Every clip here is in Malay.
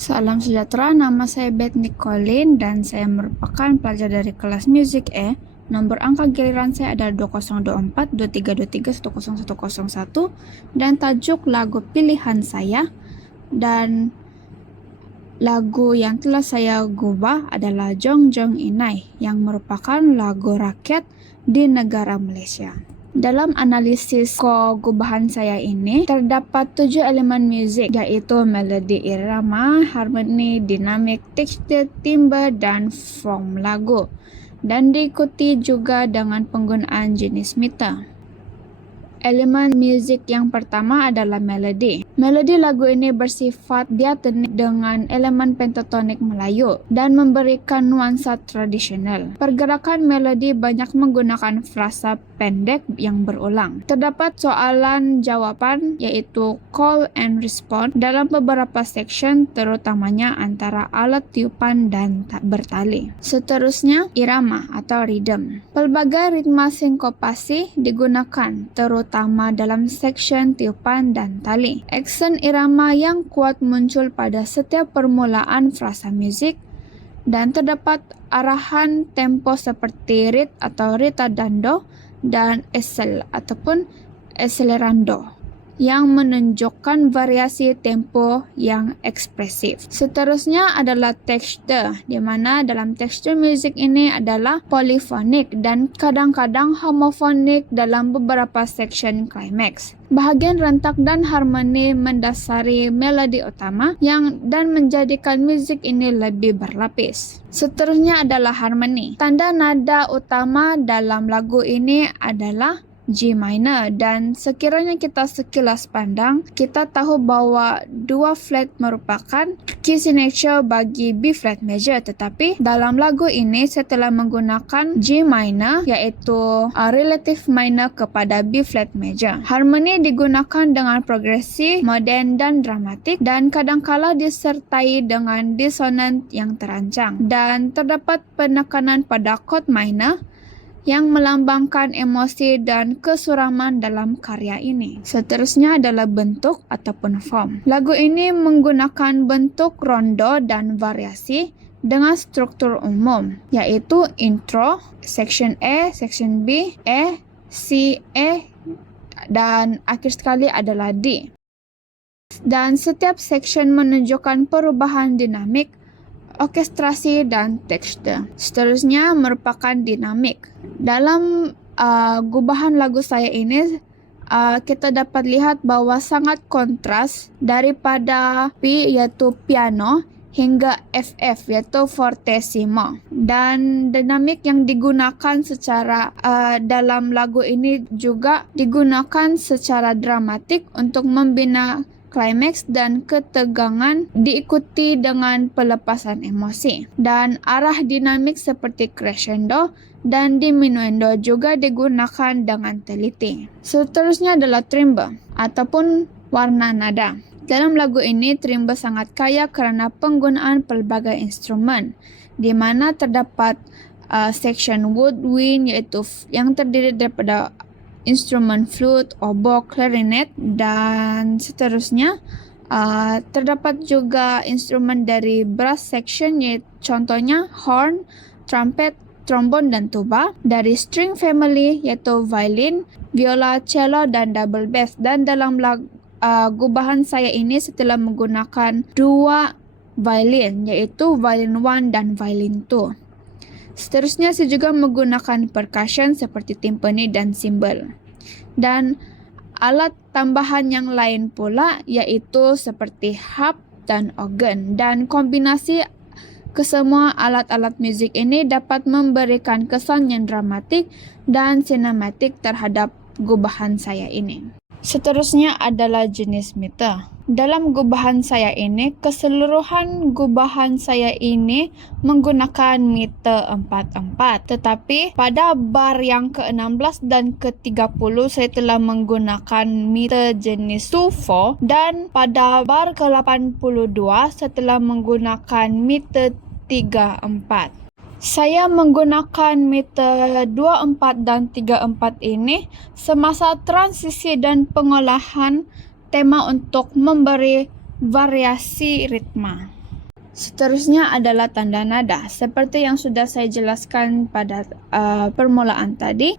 Salam sejahtera, nama saya Beth Nicolin dan saya merupakan pelajar dari kelas Music E. Nomor angka giliran saya adalah 2024 2323 10101 dan tajuk lagu pilihan saya dan lagu yang telah saya gubah adalah Jong Jong Inai yang merupakan lagu rakyat di negara Malaysia. Dalam analisis gubahan saya ini, terdapat 7 elemen muzik yaitu melodi, irama, harmoni, dinamik, tekstur, timbre, dan form lagu. Dan diikuti juga dengan penggunaan jenis meter. Elemen muzik yang pertama adalah melodi. Melodi lagu ini bersifat diatonik dengan elemen pentatonik Melayu dan memberikan nuansa tradisional. Pergerakan melodi banyak menggunakan frasa pendek yang berulang. Terdapat soalan jawapan yaitu call and response dalam beberapa section terutamanya antara alat tiupan dan bertali. Seterusnya irama atau rhythm. Pelbagai ritma sinkopasi digunakan terutama dalam section tiupan dan tali. Aksen irama yang kuat muncul pada setiap permulaan frasa muzik dan terdapat arahan tempo seperti rit atau ritardando dan accelerando yang menunjukkan variasi tempo yang ekspresif. Seterusnya adalah tekstur, di mana dalam tekstur muzik ini adalah polifonik dan kadang-kadang homofonik dalam beberapa section climax. Bahagian rentak dan harmoni mendasari melodi utama dan menjadikan muzik ini lebih berlapis. Seterusnya adalah harmoni. Tanda nada utama dalam lagu ini adalah G minor dan sekiranya kita sekilas pandang, kita tahu bahwa 2 flat merupakan key signature bagi B flat major, tetapi dalam lagu ini setelah menggunakan G minor iaitu relative minor kepada B flat major. Harmoni digunakan dengan progresi, modern dan dramatik dan kadangkala disertai dengan disonan yang terancang dan terdapat penekanan pada chord minor yang melambangkan emosi dan kesuraman dalam karya ini. Seterusnya adalah bentuk ataupun form. Lagu ini menggunakan bentuk rondo dan variasi dengan struktur umum, yaitu intro, section A, section B, E, C, E, dan akhir sekali adalah D. Dan setiap section menunjukkan perubahan dinamik, orkestrasi dan tekstur. Seterusnya merupakan dinamik. Dalam gubahan lagu saya ini, kita dapat lihat bahwa sangat kontras daripada P iaitu piano hingga FF iaitu fortissimo. Dan dinamik yang digunakan secara dalam lagu ini juga digunakan secara dramatik untuk membina klimaks dan ketegangan diikuti dengan pelepasan emosi. Dan arah dinamik seperti crescendo dan diminuendo juga digunakan dengan teliti. Seterusnya adalah timbre ataupun warna nada. Dalam lagu ini, timbre sangat kaya kerana penggunaan pelbagai instrumen, di mana terdapat section woodwind iaitu yang terdiri daripada instrumen flute, oboe, clarinet dan seterusnya. Terdapat juga instrumen dari brass section yaitu contohnya horn, trumpet, trombon dan tuba. Dari string family yaitu violin, viola, cello dan double bass. Dan dalam gubahan saya ini setelah menggunakan 2 violin yaitu violin 1 dan violin 2. Seterusnya saya juga menggunakan percussion seperti timpani dan cymbal. Dan alat tambahan yang lain pula iaitu seperti harp dan organ. Dan kombinasi kesemua alat-alat muzik ini dapat memberikan kesan yang dramatik dan sinematik terhadap gubahan saya ini. Seterusnya adalah jenis meter. Dalam gubahan saya ini, keseluruhan gubahan saya ini menggunakan meter 4/4. Tetapi pada bar yang ke-16 dan ke-30 saya telah menggunakan meter jenis 2/4 dan pada bar ke-82 saya telah menggunakan meter 3/4. Saya menggunakan meter 24 dan 34 ini semasa transisi dan pengolahan tema untuk memberi variasi ritma. Seterusnya adalah tanda nada. Seperti yang sudah saya jelaskan pada permulaan tadi,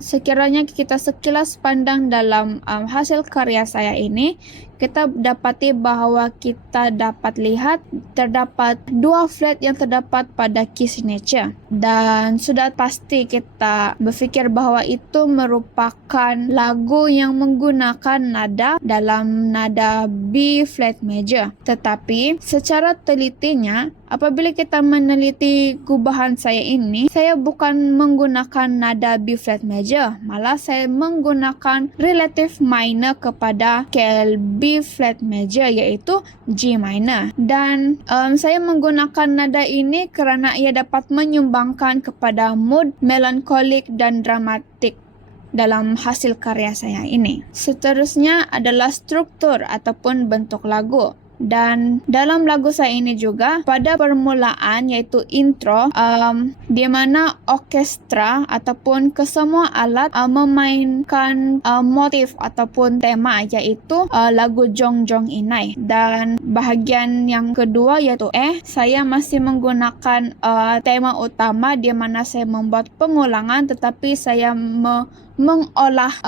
sekiranya kita sekilas pandang dalam hasil karya saya ini, kita dapati bahwa kita dapat lihat terdapat 2 flat yang terdapat pada key signature, dan sudah pasti kita berfikir bahwa itu merupakan lagu yang menggunakan nada dalam nada B flat major. Tetapi secara telitinya, apabila kita meneliti gubahan saya ini, saya bukan menggunakan nada B flat major, malah saya menggunakan relative minor kepada scale B flat major, yaitu G minor. Dan saya menggunakan nada ini kerana ia dapat menyumbangkan kepada mood melankolik dan dramatik dalam hasil karya saya ini. Seterusnya adalah struktur ataupun bentuk lagu. Dan dalam lagu saya ini juga, pada permulaan iaitu intro, di mana orkestra ataupun kesemua alat memainkan motif ataupun tema, iaitu lagu Jong Jong Inai. Dan bahagian yang kedua iaitu saya masih menggunakan tema utama di mana saya membuat pengulangan, tetapi saya mengolah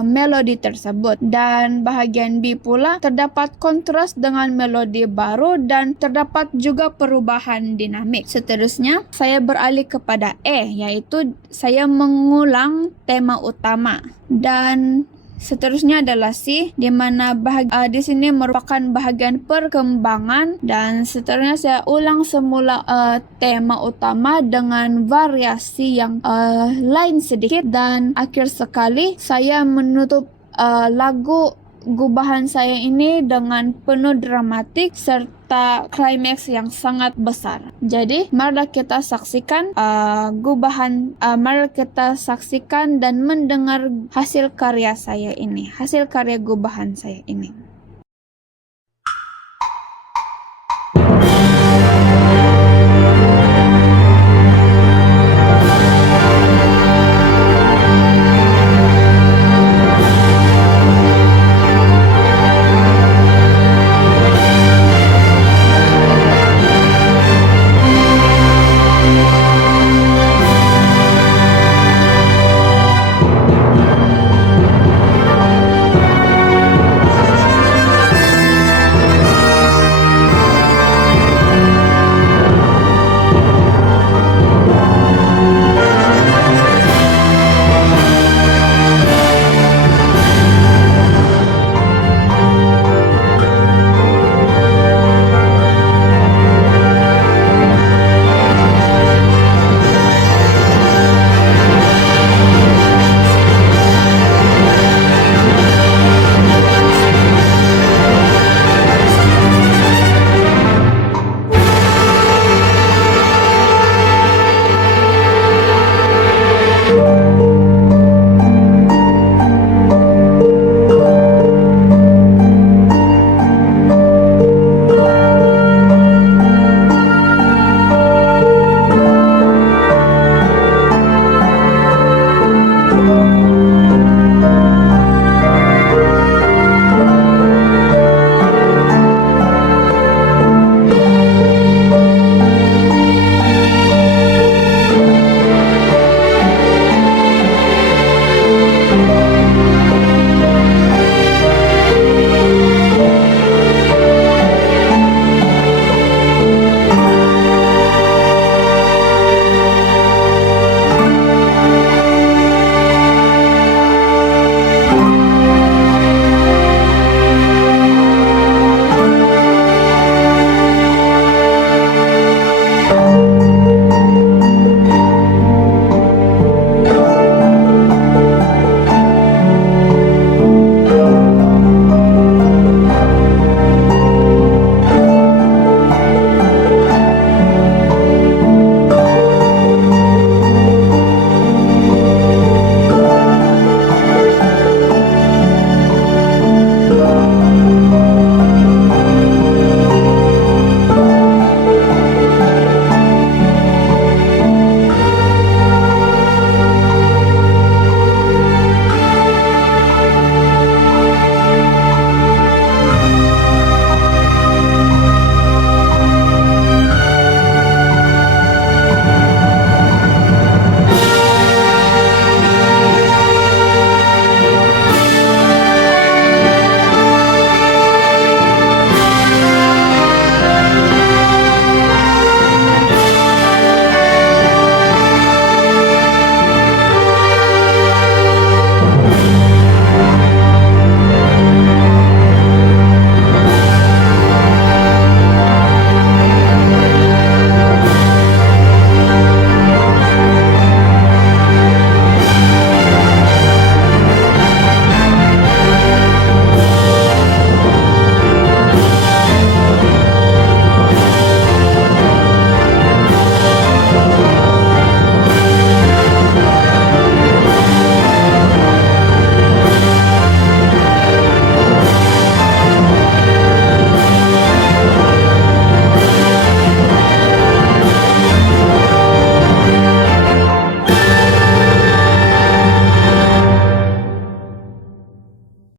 melodi tersebut. Dan bahagian B pula terdapat kontras dengan melodi baru dan terdapat juga perubahan dinamik. Seterusnya saya beralih kepada iaitu saya mengulang tema utama. Dan seterusnya adalah C, di mana di sini merupakan bahagian perkembangan, dan seterusnya saya ulang semula tema utama dengan variasi yang lain sedikit, dan akhir sekali saya menutup lagu gubahan saya ini dengan penuh dramatik serta klimaks yang sangat besar. Jadi, marilah kita saksikan marilah kita saksikan dan mendengar hasil karya saya ini, hasil karya gubahan saya ini.